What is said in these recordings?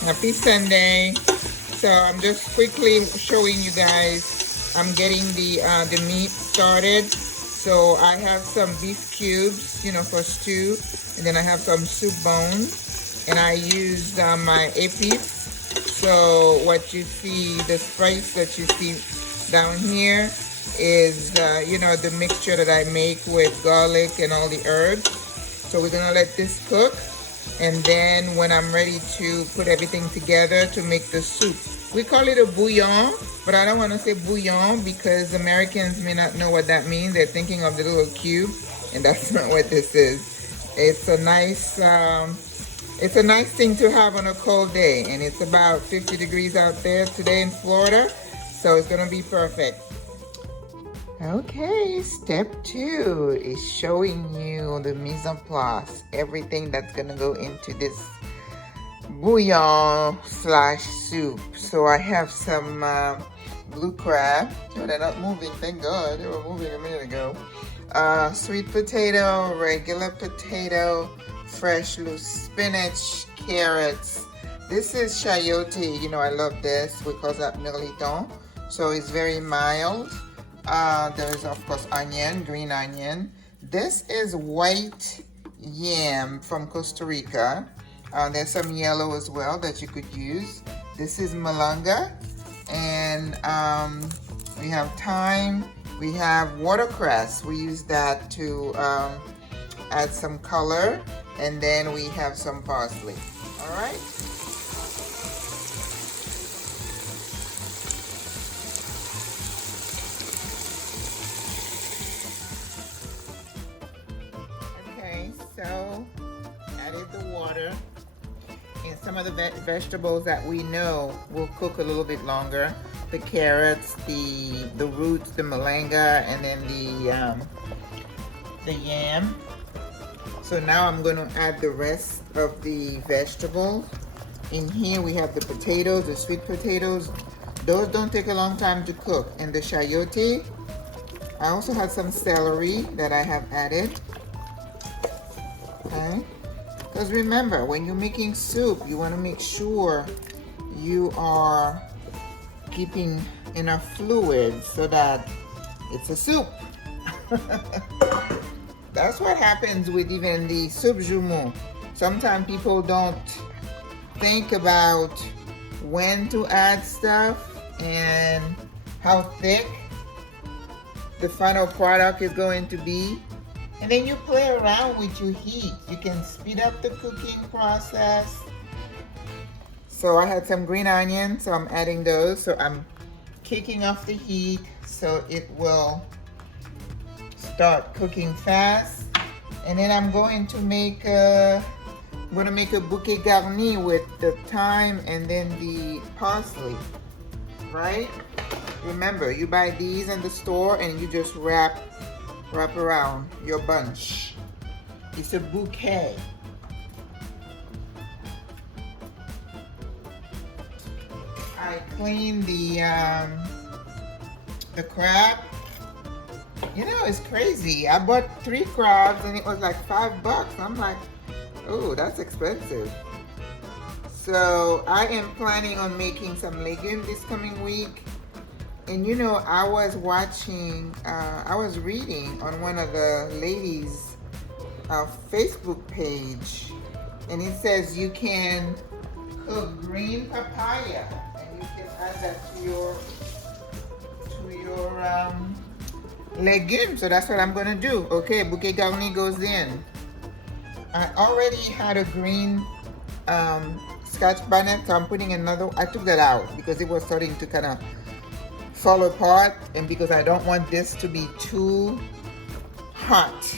Happy Sunday. So I'm just quickly showing you guys. I'm getting the meat started. So I have some beef cubes, for stew, and then I have some soup bones, and I used my épices. So what you see, the spice that you see down here is, the mixture that I make with garlic and all the herbs. So we're gonna let this cook, and then when I'm ready to put everything together to make the soup, we call it a bouillon, but I don't want to say bouillon because Americans may not know what that means. They're thinking of the little cube, and that's not what this is. It's a nice thing to have on a cold day, and it's about 50 degrees out there today in Florida, so it's gonna be perfect. Okay, step 2 is showing you the mise en place, everything that's gonna go into this bouillon slash soup. So I have some blue crab. Oh, they're not moving, thank God. They were moving a minute ago. Sweet potato, regular potato, fresh loose spinach, carrots. This is chayote. I love this. We call that mirliton. So it's very mild. There's of course onion, green onion. This is white yam from Costa Rica. There's some yellow as well that you could use. This is malanga, and we have thyme. We have watercress. We use that to add some color, and then we have some parsley. All right. Okay, so added the water, and some of the vegetables that we know will cook a little bit longer. The carrots, the roots, the malanga, and then the yam. So now I'm going to add the rest of the vegetables. In here we have the potatoes, the sweet potatoes. Those don't take a long time to cook. And the chayote. I also have some celery that I have added. Okay. Because remember, when you're making soup, you want to make sure you are keeping enough fluid so that it's a soup. That's what happens with even the soup jumeau. Sometimes people don't think about when to add stuff and how thick the final product is going to be. And then you play around with your heat. You can speed up the cooking process. So I had some green onions, so I'm adding those. So I'm kicking off the heat so it will start cooking fast. And then I'm going to make a bouquet garni with the thyme and then the parsley, right? Remember, you buy these in the store and you just wrap around your bunch. It's a bouquet. I cleaned the crab. It's crazy. I bought 3 crabs and it was like $5. I'm like, oh, that's expensive. So I am planning on making some legumes this coming week. And I was reading on one of the ladies' Facebook page, and it says you can cook green papaya, and you can add that to your legumes. So that's what I'm gonna do. Okay, bouquet garni goes in. I already had a green scotch bonnet, so I'm putting another. I took that out because it was starting to kind of fall apart, and because I don't want this to be too hot,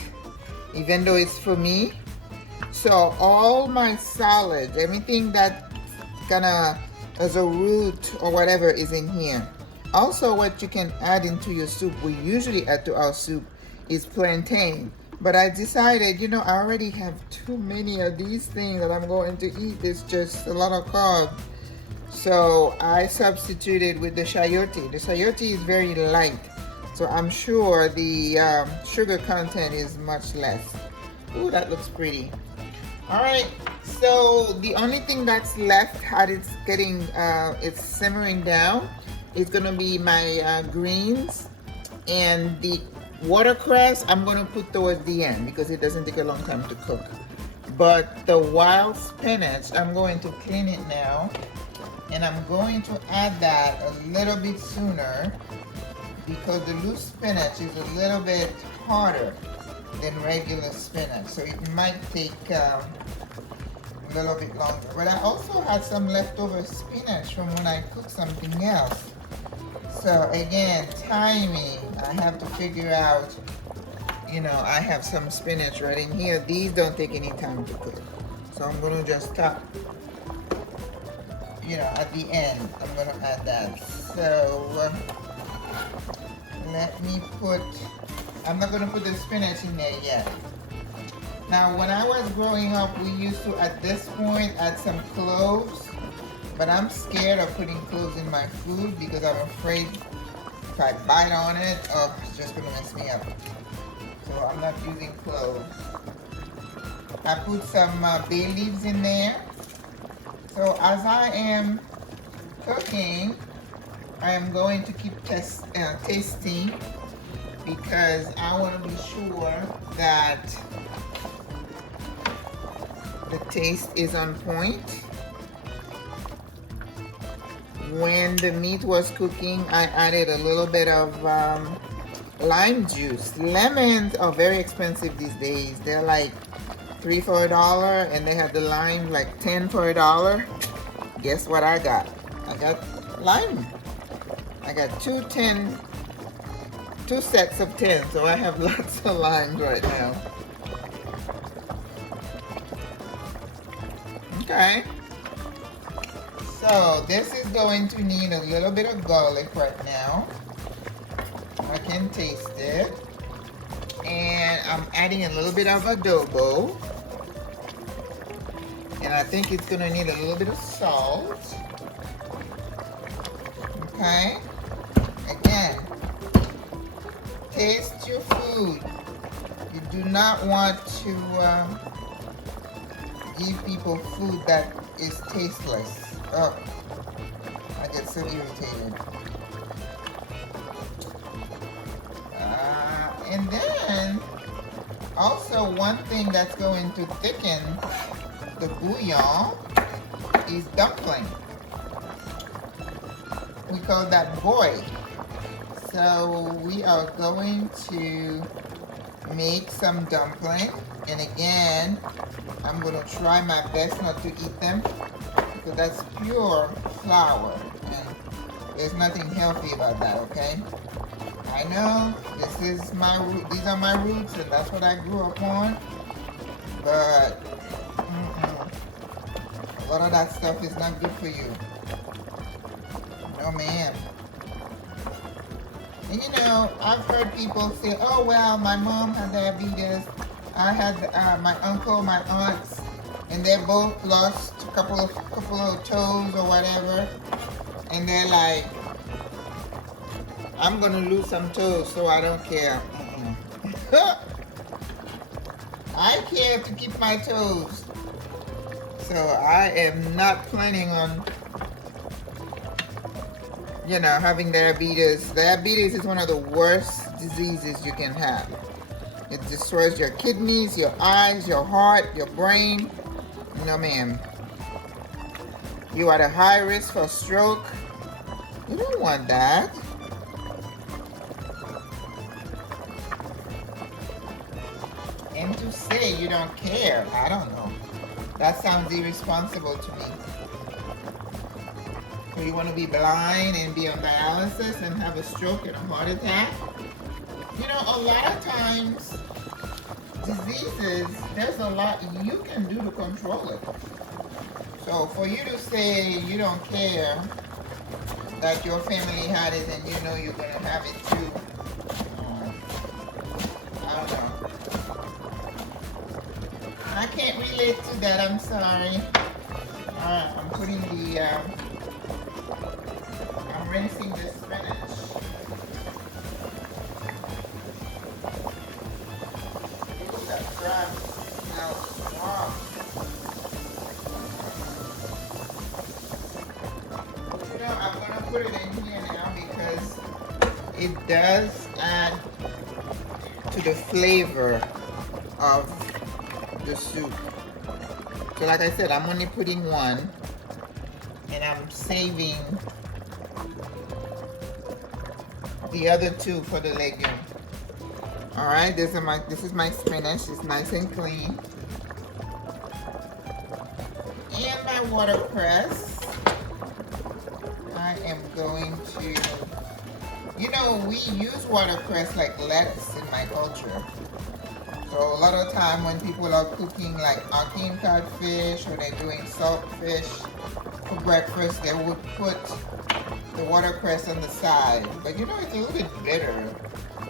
even though it's for me. So all my salads, everything that gonna as a root or whatever is in here. Also, what you can add into your soup, we usually add to our soup, is plantain. But I decided, I already have too many of these things that I'm going to eat. It's just a lot of carbs. So I substituted with the chayote. The chayote is very light, so I'm sure the sugar content is much less. Ooh, that looks pretty. All right, so the only thing that's left how it's getting it's simmering down is gonna be my greens, and the watercress I'm gonna put towards the end because it doesn't take a long time to cook. But the wild spinach, I'm going to clean it now, and I'm going to add that a little bit sooner because the loose spinach is a little bit harder than regular spinach, so it might take a little bit longer. But I also had some leftover spinach from when I cooked something else. So again, timing, I have to figure out, I have some spinach right in here. These don't take any time to cook. So I'm gonna just stop, at the end, I'm gonna add that. So let me I'm not gonna put the spinach in there yet. Now, when I was growing up, we used to, at this point, add some cloves, but I'm scared of putting cloves in my food because I'm afraid if I bite on it, it's just gonna mess me up. So I'm not using cloves. I put some bay leaves in there. So as I am cooking, I am going to keep tasting because I want to be sure that the taste is on point. When the meat was cooking, I added a little bit of lime juice. Lemons are very expensive these days. They're like $3 for $1, and they have the lime like 10 for $1. Guess what I got? I got lime. I got two sets of 10, so I have lots of limes right now. Okay. So this is going to need a little bit of garlic right now. I can taste it. And I'm adding a little bit of adobo. And I think it's gonna need a little bit of salt. Okay. Again, taste your food. You do not want to give people food that is tasteless. Oh, I get so irritated. And then, also one thing that's going to thicken the bouillon is dumpling. We call that boy. So we are going to make some dumpling. And again, I'm going to try my best not to eat them because that's pure flour. And there's nothing healthy about that, okay? I know these are my roots, and that's what I grew up on. But a lot of that stuff is not good for you. No, ma'am. And I've heard people say, "Oh well, my mom had diabetes. I had my uncle, my aunts, and they both lost a couple of toes or whatever." And they're like, I'm gonna lose some toes, so I don't care. I care to keep my toes. So I am not planning on, having diabetes. Diabetes is one of the worst diseases you can have. It destroys your kidneys, your eyes, your heart, your brain. No, ma'am. You are at a high risk for stroke. You don't want that. And to say you don't care, I don't know. That sounds irresponsible to me. So you want to be blind and be on dialysis and have a stroke and a heart attack? A lot of times, diseases, there's a lot you can do to control it. So for you to say you don't care that your family had it and you're going to have it too, I don't know. I can't relate to that, I'm sorry. Alright, I'm rinsing the spinach. Ooh, that crab smells strong. it does add to the flavor of the soup. So like I said, I'm only putting one, and I'm saving the other two for the legume. All right, this is my spinach. It's nice and clean. And my watercress. I am going to, we use watercress like lettuce in my culture. So a lot of time when people are cooking like ackee codfish or they're doing salt fish for breakfast, they would put the watercress on the side. But it's a little bit bitter.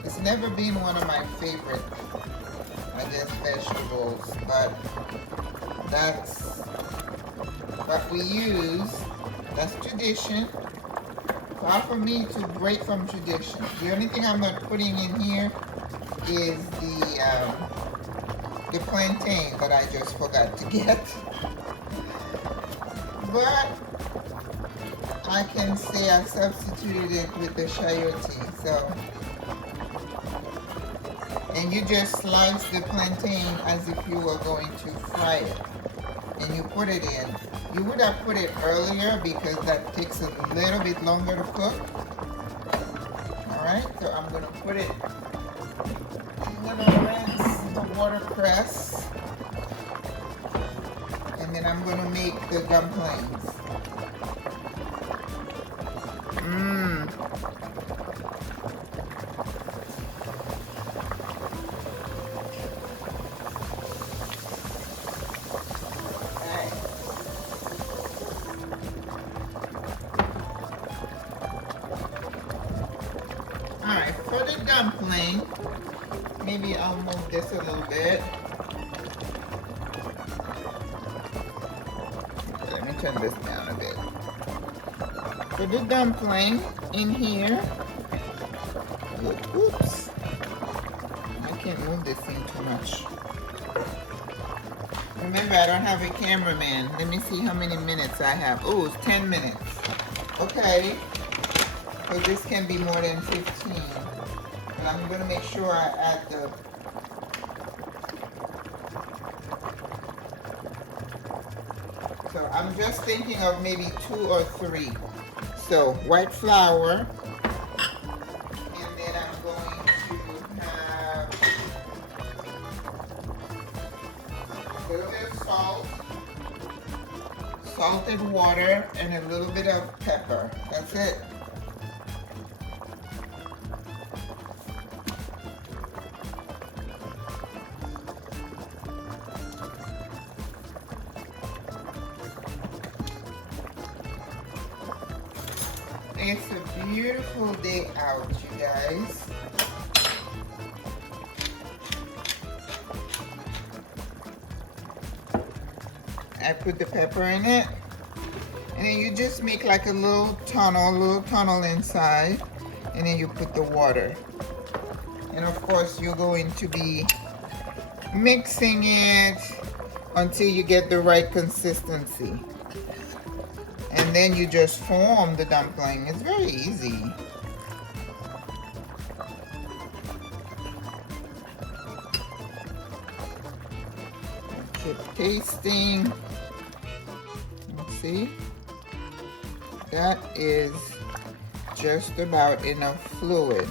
It's never been one of my favorite, vegetables, but that's what we use. That's tradition. Hard for me to break from tradition. The only thing I'm not putting in here is the plantain that I just forgot to get. But I can say I substituted it with the chayote. So, and you just slice the plantain as if you were going to fry it, and you put it in. You would have put it earlier because that takes a little bit longer to cook. Alright, so I'm going to put it, I'm going to rinse the watercress, and then I'm going to make the dumplings. Alright, for the dumpling, maybe I'll move this a little bit. Let me turn this down a bit. For the dumpling in here, oops, I can't move this thing too much. Remember, I don't have a cameraman. Let me see how many minutes I have. Oh, it's 10 minutes. Okay. So this can be more than 15. But I'm going to make sure I add the... So I'm just thinking of maybe 2 or 3. So white flour. And then I'm going to have a little bit of salt, salted water, and a little bit of pepper. That's it. It's a beautiful day out, you guys. I put the pepper in it, and then you just make like a little tunnel inside, and then you put the water. And of course, you're going to be mixing it until you get the right consistency. And then you just form the dumpling. It's very easy. Keep tasting. Let's see. That is just about enough fluid.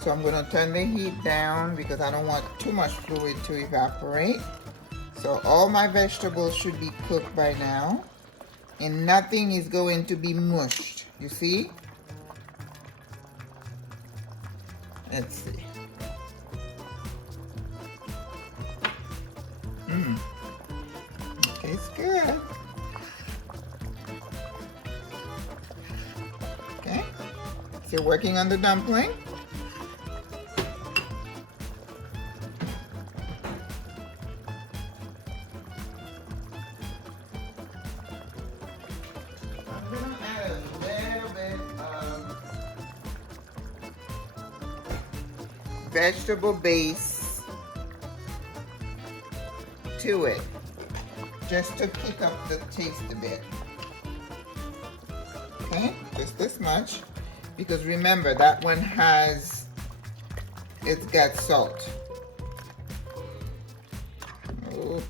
So I'm going to turn the heat down because I don't want too much fluid to evaporate. So all my vegetables should be cooked by now. And nothing is going to be mushed. You see? Let's see. Tastes good. Okay. So working on the dumpling. Vegetable base to it, just to kick up the taste a bit. Okay, just this much, because remember that one has, it's got salt. Oh,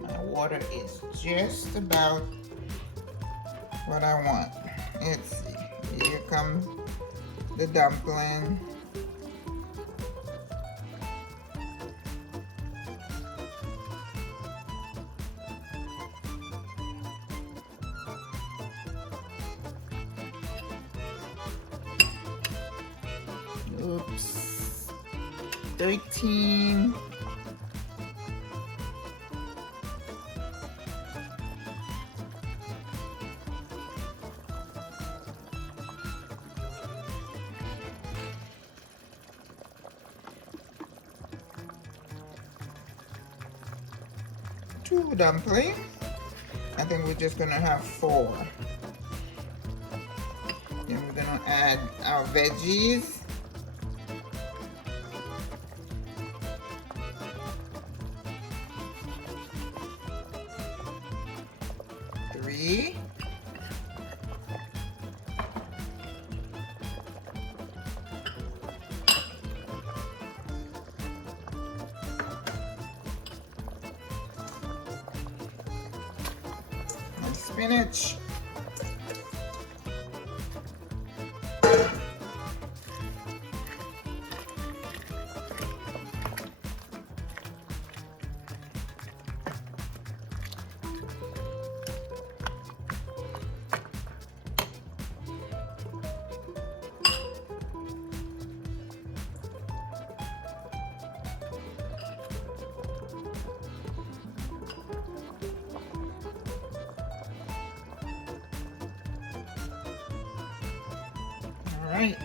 my water is just about what I want. Let's see. Here comes the dumpling. Oops. 13. Two dumpling. I think we're just gonna have 4. Then we're gonna add our veggies. Three. And spinach. All right.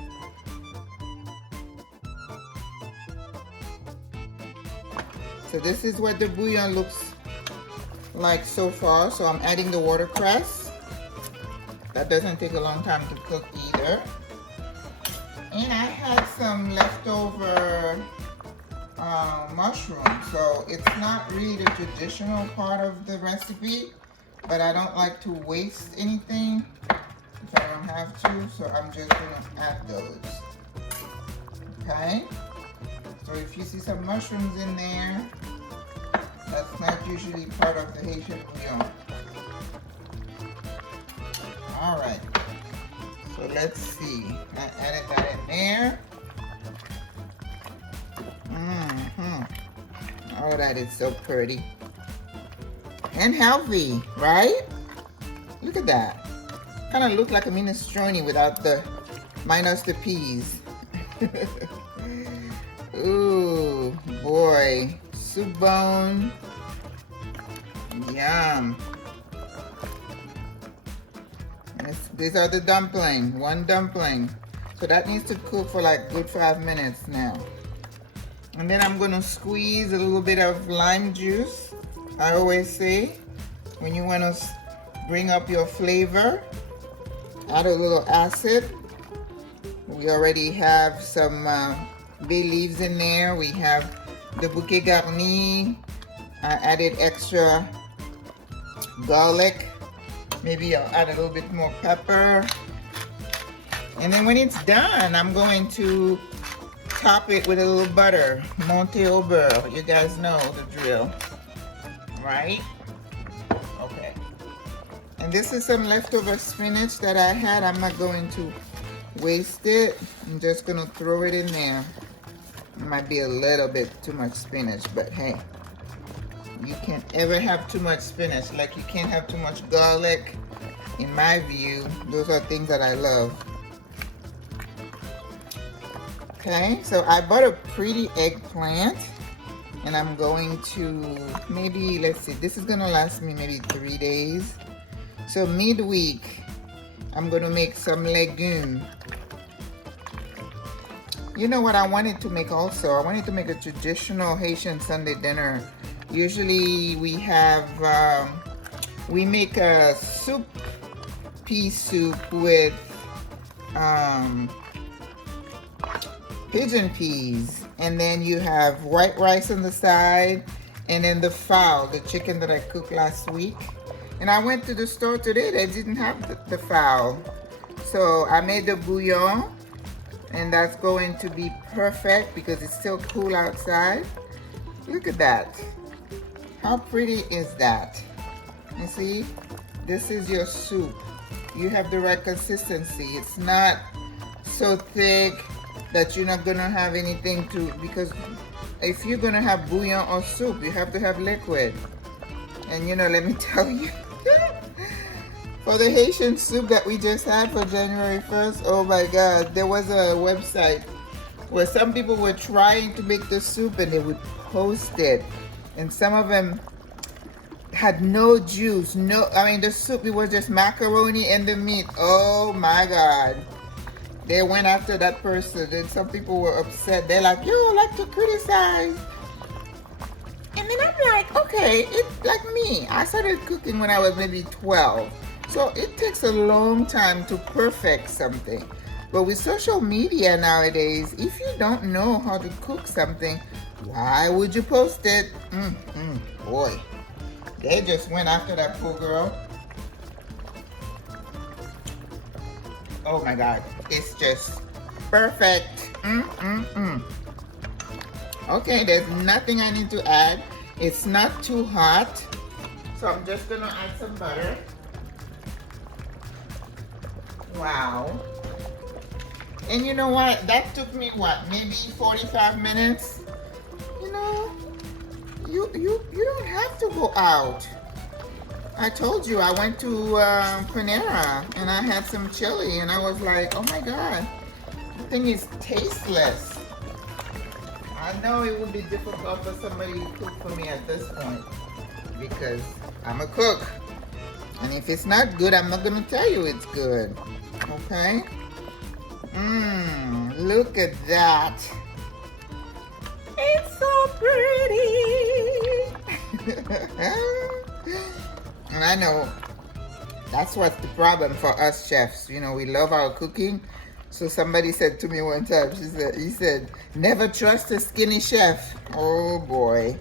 So this is what the bouillon looks like so far. So I'm adding the watercress. That doesn't take a long time to cook either. And I had some leftover mushrooms. So it's not really the traditional part of the recipe, but I don't like to waste anything if I don't have to, so I'm just gonna add those. Okay? So if you see some mushrooms in there, that's not usually part of the Haitian bouillon. Alright. So let's see. I added that in there. Oh, that is so pretty. And healthy, right? Look at that. Kind of look like a minestrone without the, minus the peas. Ooh, boy. Soup bone. Yum. And these are the dumpling. 1 dumpling. So that needs to cook for like good 5 minutes now. And then I'm going to squeeze a little bit of lime juice. I always say, when you want to bring up your flavor, add a little acid. We already have some bay leaves in there. We have the bouquet garni. I added extra garlic. Maybe I'll add a little bit more pepper. And then when it's done, I'm going to top it with a little butter. Monte au beurre. You guys know the drill, right? Okay. And this is some leftover spinach that I had. I'm not going to waste it. I'm just gonna throw it in there. It might be a little bit too much spinach, but hey, you can't ever have too much spinach. Like you can't have too much garlic. In my view, those are things that I love. Okay, so I bought a pretty eggplant, and I'm going to maybe, let's see, this is gonna last me maybe 3 days. So midweek, I'm gonna make some legumes. You know what I wanted to make also? I wanted to make a traditional Haitian Sunday dinner. Usually we have, we make a soup, pea soup with pigeon peas, and then you have white rice on the side, and then the fowl, the chicken that I cooked last week. And I went to the store today, they didn't have the fowl. So I made the bouillon, and that's going to be perfect because it's still cool outside. Look at that. How pretty is that? You see, this is your soup. You have the right consistency. It's not so thick that you're not gonna have anything to, because if you're gonna have bouillon or soup, you have to have liquid. And you know, let me tell you, for the Haitian soup that we just had for January 1st, oh my God, there was a website where some people were trying to make the soup and they would post it. And some of them had no juice, the soup, it was just macaroni and the meat. Oh my God. They went after that person, and some people were upset. They're like, you like to criticize. And then I'm like, okay, it's like me. I started cooking when I was maybe 12. So it takes a long time to perfect something. But with social media nowadays, if you don't know how to cook something, why would you post it? Boy, they just went after that poor girl. Oh my God, it's just perfect. Okay, there's nothing I need to add. It's not too hot. So I'm just gonna add some butter. Wow. And you know what? That took me maybe 45 minutes? You know, you don't have to go out. I told you I went to Panera and I had some chili and I was like, oh my God, the thing is tasteless. I know it would be difficult for somebody to cook for me at this point because I'm a cook. And if it's not good, I'm not gonna tell you it's good. Okay? Look at that. It's so pretty. And I know that's what's the problem for us chefs. You know, we love our cooking. So somebody said to me one time, he said, never trust a skinny chef. Oh boy.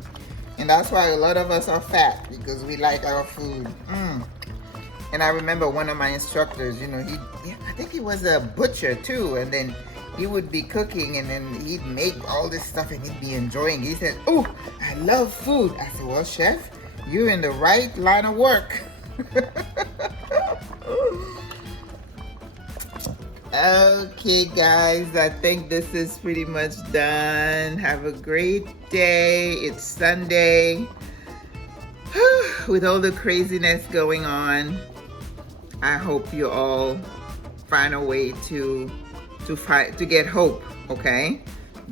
And that's why a lot of us are fat, because we like our food. And I remember one of my instructors, you know, I think he was a butcher too. And then he would be cooking and then he'd make all this stuff and he'd be enjoying. He said, oh, I love food. I said, well, chef, you're in the right line of work. Okay, guys, I think this is pretty much done. Have a great day. It's Sunday. With all the craziness going on, I hope you all find a way to get hope, okay?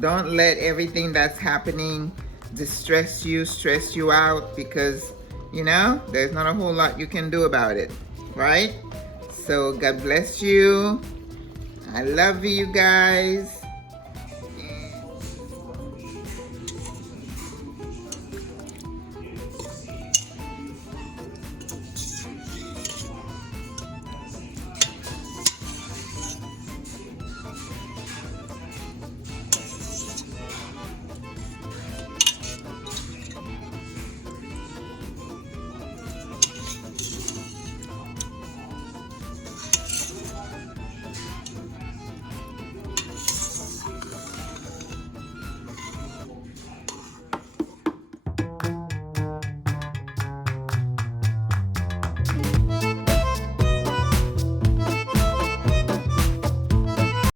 Don't let everything that's happening stress you out, because you know there's not a whole lot you can do about it, right? So God bless you. I love you guys.